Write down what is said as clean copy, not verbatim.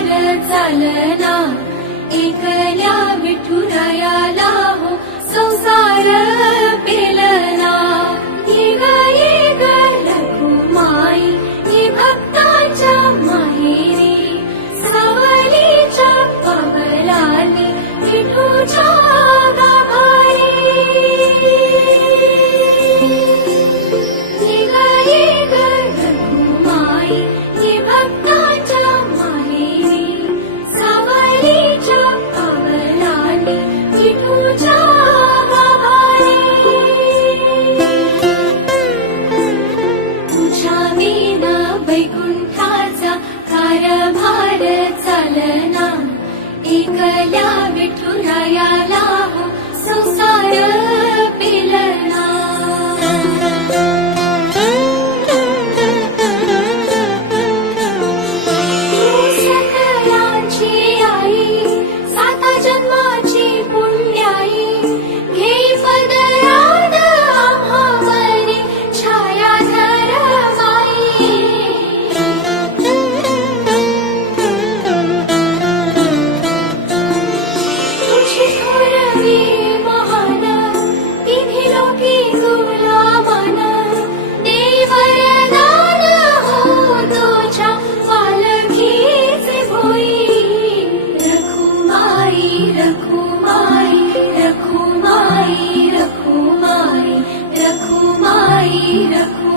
चालना एकल्या विठुरायाला हो संसार पेलना। ये ग रखुमाई ही भक्ताच्या माहेरी सावलीच्या पावलांनी विठूच्या गाभारी। ये ग रखुमाई ही भक्ताच्या माहेरी सावलीच्या पावलांनी विठूच्या गाभारी। तुझ्या विना वैकुंठाचा कारभार चालना एकल्या विठुरायाला हो संसार पेलना। सकलांची आई साता जन्माची पुण्याई घेई पदरात आम्हावरी छायाधर माई। तुझी थोरवी महान तिन्ही लोकी तुला मान देई वरदान हो तुझ्या पालखीचे भोई। रखुमाई रखुमाई रखुमाई रखुमाई रखुमाई रखुमाई।